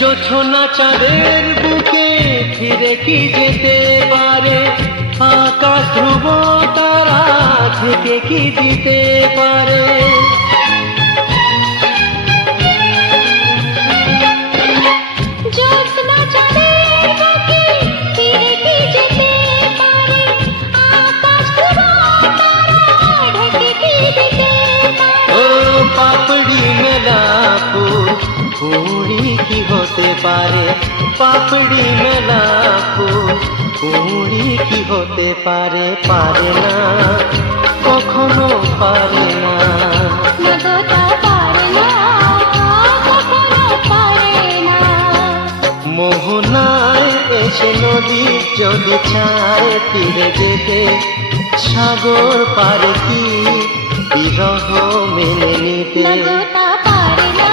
জোছনা চাঁদের বুকে ফিরে কি যেতে পারে, আকাশ ধ্রুব তারা থেকে কি দিতে পারে। জোছনা চাঁদের বুকে ফিরে কি যেতে পারে, আকাশ ধ্রুব তারা ঢেকে কি দিতে পারে। ও পাপড়ি মেলা ফুল কুঁড়ি কি হতে পারে, পাপড়ি মেলা ফুল কুঁড়ি কি হতে পারে, পারে না কখনো পারে না। না গো তা পারে না, কখনো পারে না। মোহনায় এসে নদী যদি চায় ফিরে যেতে, সাগর পারে কি বিরহ মেনে নিতে। না গো তা পারে না,